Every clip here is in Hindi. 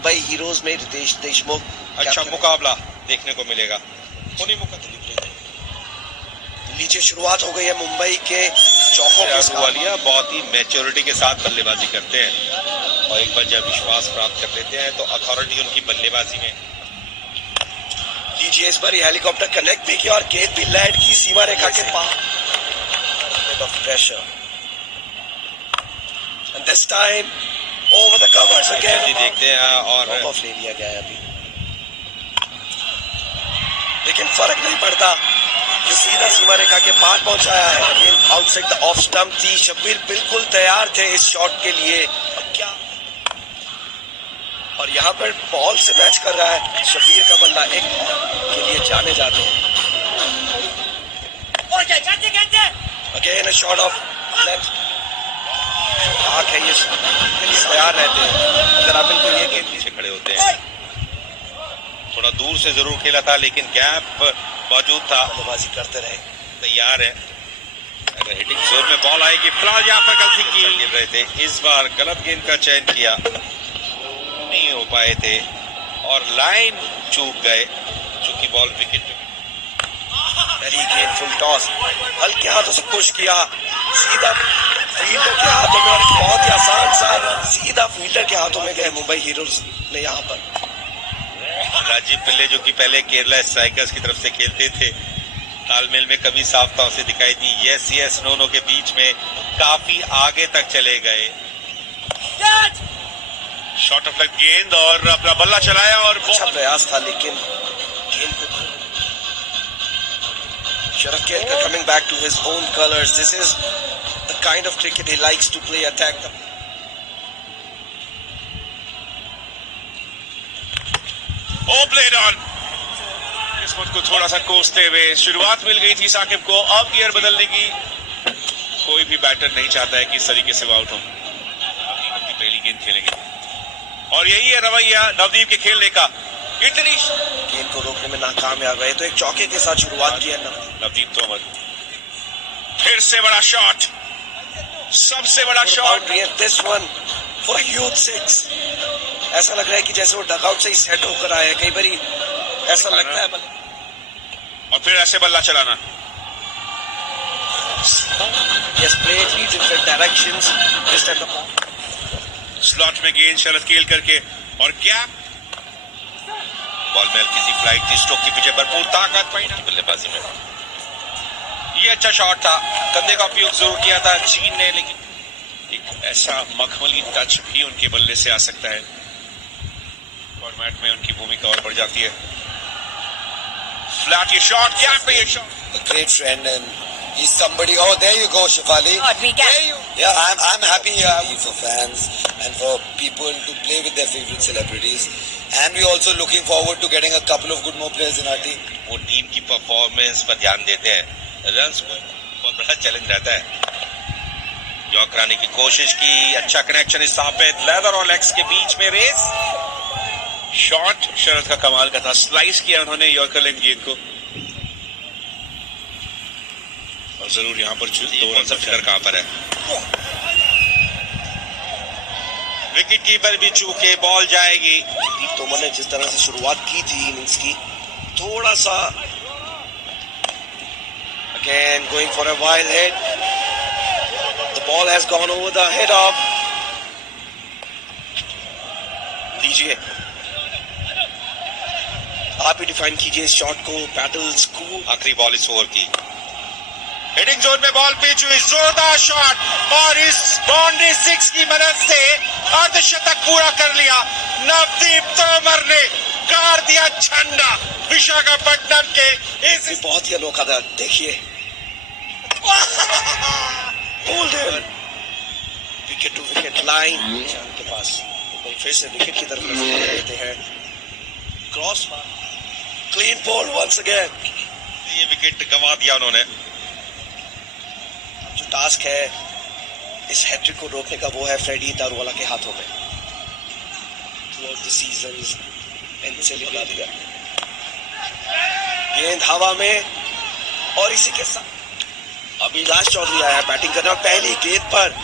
मुंबई हीरोज में रितेश देशमुख। अच्छा मुकाबला देखने को मिलेगा। नीचे शुरुआत हो गई है मुंबई के चौकों के साथ। वालिया बहुत ही मैच्योरिटी के साथ बल्लेबाजी करते हैं और एक बार जब विश्वास प्राप्त कर लेते हैं तो अथॉरिटी उनकी बल्लेबाजी में। लीजिए इस बार हेलीकॉप्टर कनेक्ट भी किया और गेंद भी लैंड की सीमा रेखा के पास। Pressure and this time over the covers again. देखते हैं और ऑफ ले लिया गया है अभी, लेकिन फर्क नहीं पड़ता, जो सीधा सीमा रेखा के पार पहुंचाया है। आउटसाइड द ऑफ स्टंप थी, शब्बीर बिल्कुल तैयार थे इस शॉट के लिए। अब क्या, और यहाँ पर बॉल से मैच कर रहा है शब्बीर का बल्ला, एक के लिए जाने जाते हैं। Again a shot of left, है ये तैयार रहते हैं अगर आप इनको ये गेंद पीछे खड़े होते हैं। थोड़ा दूर से जरूर खेला था लेकिन गैप मौजूद था, बल्लेबाजी करते रहे, तैयार है। अगर हिटिंग जोन में बॉल आएगी, फिलहाल यहाँ पर गलती की खेल रहे थे, इस बार गलत गेंद का चयन किया, नहीं हो पाए थे और लाइन चूक गए चूंकि बॉल विकेट पे। गेंद फुल टॉस, हल्के हाथों से पुश किया, सीधा फील्डर के हाथों में, और बहुत ही आसान सा सीधा फील्डर के हाथों में गए मुंबई हीरोज ने। यहाँ पर राजीव पिल्ले जो कि पहले केरला स्ट्राइकर्स की तरफ से खेलते थे, तालमेल में कमी साफ तौर से दिखाई दी। यस नो के बीच में काफी आगे तक चले गए। शॉट ऑफ लेग गेंद और अपना बल्ला चलाया और अच्छा प्रयास था, लेकिन गेंद को Sharaf Kelkar coming back to his own colors. This is the kind of cricket he likes to play, attack the played on. किस्मत को थोड़ा सा कोसते हुए शुरुआत मिल गई थी साकिब को, अब गियर बदलने की कोई भी बैटर नहीं चाहता है कि इस तरीके से वो आउट हो। नवदीप अपनी पहली गेंद खेलेंगे और यही है रवैया नवदीप के खेलने का। इतनी गेंद को रोकने में नाकामयाब रहे तो एक चौके के साथ शुरुआत की है नवदीप तोमर। फिर से बड़ा शॉट, सबसे बड़ा shot. This one for huge six. ऐसा लग रहा है कि जैसे वो डगआउट से ही सेट होकर आया है, कई बारी ऐसा लगता है। और फिर ऐसे बल्ला चलाना। Yes, played three different directions. Just at the slot में गेंद शरद केलकर के और गैप बॉल में हल्की सी फ्लाइट थी, स्ट्रोक की पीछे भरपूर ताकत पाई ना बल्लेबाजी में। ये अच्छा शॉट था, कंधे का उपयोग जरूर किया था चीन ने, लेकिन एक ऐसा मखमली टच भी उनके बल्ले से आ सकता है। फॉर्मेट में उनकी भूमिका और बढ़ जाती है। फ्लैट ये शॉट, गैप पे ये shot. A great friend and he's somebody. Oh, there you go, Shefali. Yeah, I'm happy for fans and for people to play with their favorite celebrities. And we're also looking forward to getting a couple of good more players in our team. वो टीम की परफॉर्मेंस पर ध्यान देते हैं, रन्स को बहुत बड़ा चैलेंज रहता है। यॉर्क कराने की कोशिश की, अच्छा कनेक्शन स्थापित, लेदर और लेग्स के बीच में रेस। शॉट शरद का कमाल का था, स्लाइस किया उन्होंने यॉर्कर लेग गेंद को। और जरूर यहाँ पर दो रन सब फिगर कहां पर है। विकेट कीपर भी चूके, बॉल जाएगी। नवदीप तोमर ने जिस तरह से शुरुआत की थी इनिंग्स की, थोड़ा सा again going for a wild hit, the ball has gone over the head of. लीजिए आप ही डिफाइन कीजिए इस शॉट को, पैडल्स को। आखिरी बॉल इस ओवर की, हिटिंग जोन में बॉल पिच हुई, जोरदार शॉट और इस बाउंड्री सिक्स की मदद से अर्धशतक पूरा कर लिया। नवदीप तोमर ने गाड़ दिया झंडा विशाखापट्टनम के इस। बहुत ही अनोखा था, देखिए विकेट टू विकेट लाइन के पास, फिर से विकेट की तरफ लेते हैं, क्रॉस मार, क्लीन बॉल वंस अगेन। ये विकेट गंवा दिया उन्होंने। जो टास्क है इस हैट्रिक को रोकने का वो है फ्रेडी दारूवाला के हाथों में। थ्रू आउट द सीजंस इनसे निकला दिया, गेंद हवा में, और इसी के साथ अभिलाष चौधरी आया बैटिंग करने और पहली गेंद पर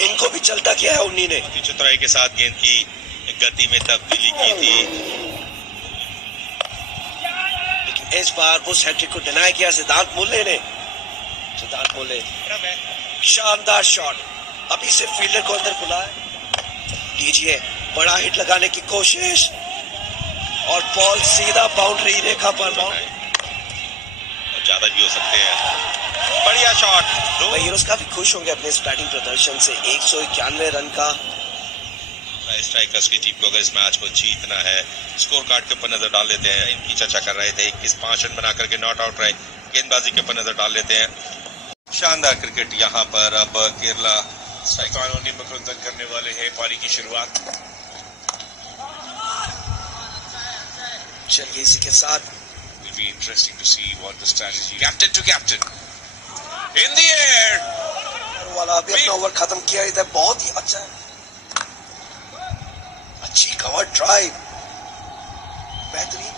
इनको भी चलता किया है उन्नी ने। चतुराई के साथ गेंद की गति में तब्दीली की थी, लेकिन इस बार उस हैट्रिक को डिनाई किया सिद्धांत मुल्ले ने। सिद्धांत मुल्ले शानदार शॉट, अभी से फील्डर को अंदर बुलाए, लीजिए बड़ा हिट लगाने की कोशिश और बॉल सीधा बाउंड्री रेखा पर। ज्यादा भी हो सकते हैं। बढ़िया शॉट। मुंबई हीरोज काफी खुश होंगे अपने इस बैटिंग प्रदर्शन से। 191 रन का स्ट्राइकर्स की टीम को अगर इस मैच को जीतना है, स्कोर कार्ड के ऊपर नजर डाल लेते हैं। इनकी चर्चा कर रहे थे 21-5 रन बना करके नॉट आउट रहे, गेंदबाजी के ऊपर नजर डाल लेते हैं। शानदार क्रिकेट यहाँ पर। अब केरला कानूनी मुकदर करने वाले हैं पारी की शुरुआत। चलिए इसी के साथ Will be interesting to see what the strategy. Captain to captain. In the air. वाला अभी अपना ओवर खत्म किया, इधर बहुत ही अच्छा है, अच्छी कवर ड्राइव, बेहतरीन।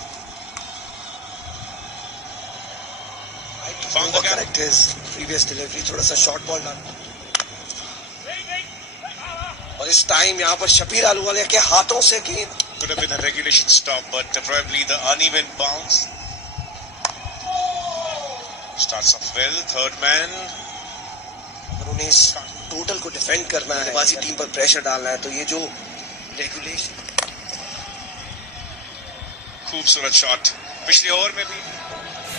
Found the gap. Correct his previous delivery, थोड़ा सा शॉर्ट बॉल डाला और इस टाइम यहाँ पर शबीर अहलूवालिया के हाथों से गेंद। Could have been a regulation stop, but probably the uneven bounce. Starts off well, third man. अगर उन्हें इस टोटल को डिफेंड करना है, बाजी टीम पर प्रेशर डालना है, तो ये जो रेगुलेशन। खूबसूरत शॉट पिछले ओवर में भी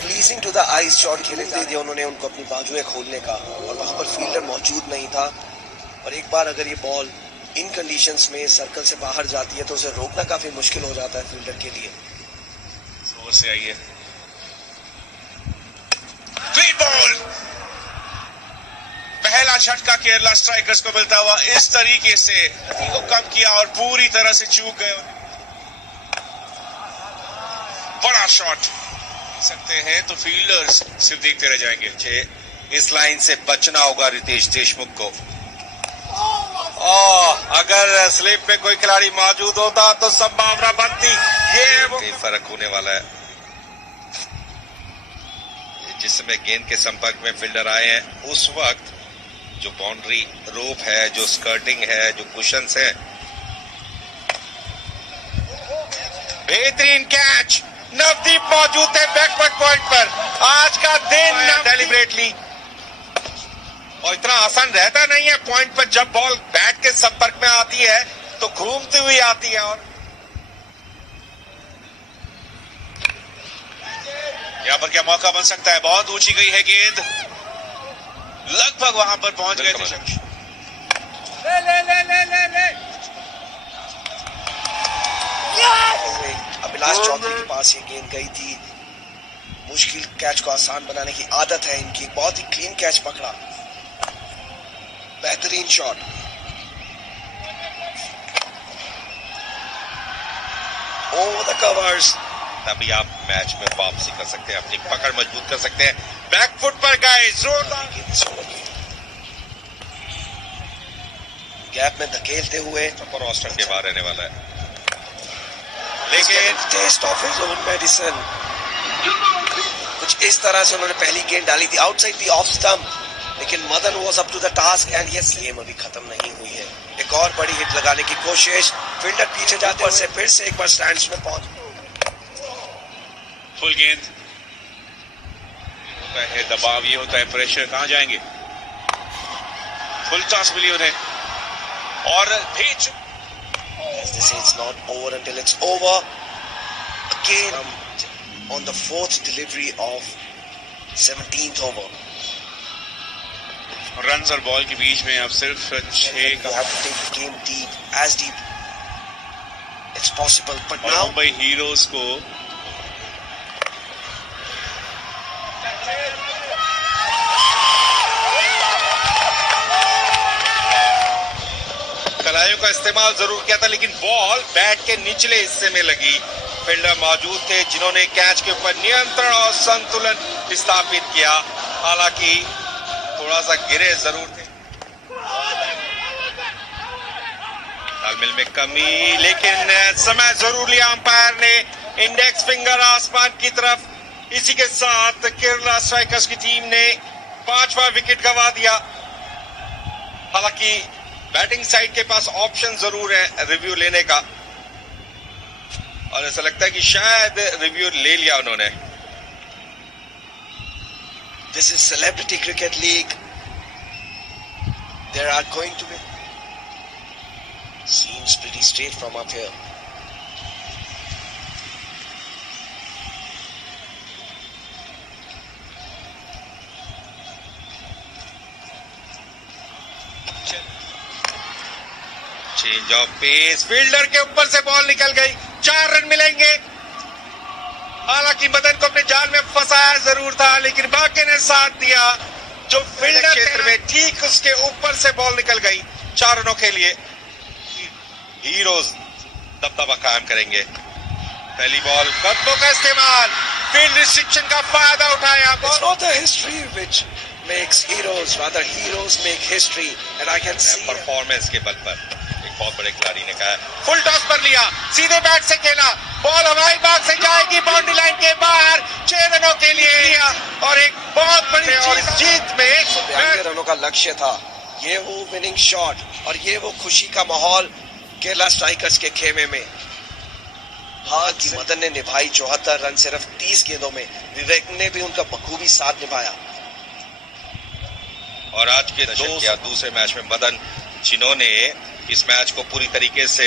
pleasing to the eyes shot खेलने दे दिया उन्होंने उनको अपनी बाजुएं खोलने का, और वहां पर फील्डर मौजूद नहीं था। और एक बार अगर ये बॉल इन कंडीशंस में सर्कल से बाहर जाती है तो उसे रोकना काफी मुश्किल हो जाता है फील्डर के लिए। ओवर से आई है थ्री बॉल। पहला झटका केरला स्ट्राइकर्स को मिलता हुआ इस तरीके से को कम किया और पूरी तरह से चूक गए। बड़ा शॉट सकते हैं तो फील्डर्स सिर्फ देखते रह जाएंगे। इस लाइन से बचना होगा रितेश देशमुख को। अगर स्लिप में कोई खिलाड़ी मौजूद होता तो संभावना बनती, ये वो फर्क होने वाला है। जिस समय गेंद के संपर्क में फील्डर आए हैं उस वक्त जो बाउंड्री रोप है, जो स्कर्टिंग है, जो कुशन्स है। बेहतरीन कैच, नवदीप मौजूद है बैकवर्ड पॉइंट पर। आज का दिन डेलिब्रेटली, और इतना आसान रहता नहीं है पॉइंट पर। जब बॉल बैट के संपर्क में आती है तो घूमती हुई आती है, और यहां पर क्या मौका बन सकता है। बहुत ऊंची गई है गेंद, लगभग वहां पर पहुंच गए थे। अभिलाष चौधरी के पास ये गेंद गई थी। मुश्किल कैच को आसान बनाने की आदत है इनकी। बहुत ही क्लीन कैच पकड़ा, बेहतरीन शॉट। ओवर द कवर्स, तभी आप मैच में वापसी कर सकते हैं, अपनी पकड़ मजबूत कर सकते हैं। बैकफुट पर गए, जोरदार गैप में धकेलते हुए। और ऑस्ट्रेलिया के बाहर रहने वाला है, लेकिन test of his own medicine. कुछ इस तरह से उन्होंने पहली गेंद डाली थी आउटसाइड द ऑफ स्टंप, लेकिन Madan was up to the task and yes, game अभी खत्म नहीं हुई है। एक और बड़ी हिट लगाने की कोशिश, फील्डर पीछे जाते हुए फिर से एक बार स्टैंड्स में पहुंच। फुल गेंद होता है, दबाव ये होता है, प्रेशर कहां जाएंगे। फुल टॉस मिली उन्हें और भेज। This is not over until it's over. Again on the fourth delivery of 17th over. Runs और बॉल के बीच में अब सिर्फ 6 You have to take the game deep, as deep it's possible. But now Mumbai heroes को कलाइयों का इस्तेमाल जरूर किया था, लेकिन बॉल बैट के निचले हिस्से में लगी। फील्डर मौजूद थे जिन्होंने कैच के ऊपर नियंत्रण और संतुलन स्थापित किया। हालांकि थोड़ा सा गिरे जरूर थे, तालमेल में कमी, लेकिन समय जरूर लिया अंपायर ने। इंडेक्स फिंगर आसमान की तरफ। इसी के साथ केरला स्ट्राइकर्स की टीम ने 5वां विकेट गंवा दिया। हालांकि बैटिंग साइड के पास ऑप्शन जरूर है रिव्यू लेने का। और ऐसा लगता है कि शायद रिव्यू ले लिया उन्होंने। This is Celebrity Cricket League. There are going to be seems pretty straight from up here. Change of pace, fielder के ऊपर से बॉल निकल गई, 4 रन मिलेंगे। हालांकि मदन को अपने जाल में फंसाया जरूर था, लेकिन बाकी ने साथ दिया। जो फील्डर क्षेत्र में ठीक उसके ऊपर से बॉल निकल गई, 4 रनों के लिए हीरोज दबदबा कायम करेंगे। पहली बॉल, कदमों का इस्तेमाल, फील्ड रिस्ट्रिक्शन का फायदा उठाया। It's not the history which makes heroes, rather heroes make history, and I can see performance के बल पर एक बहुत बड़े खिलाड़ी ने कहा, फुल टॉस पर लिया, सीधे बैट से खेला, बॉल हवाई भाग से जाएगी बाउंड्री लाइन के बाहर, 6 रनों के लिए लिया और एक बहुत बड़ी जीत में 92 रनों का लक्ष्य था। ये वो विनिंग शॉट और ये वो खुशी का माहौल केरला स्ट्राइकर्स के खेमे में। हाँ कि मदन ने निभाई 74 रन सिर्फ 30 गेंदों में। विवेक ने भी उनका बखूबी साथ निभाया। और आज के दूसरे मैच में मदन, जिन्होंने इस मैच को पूरी तरीके से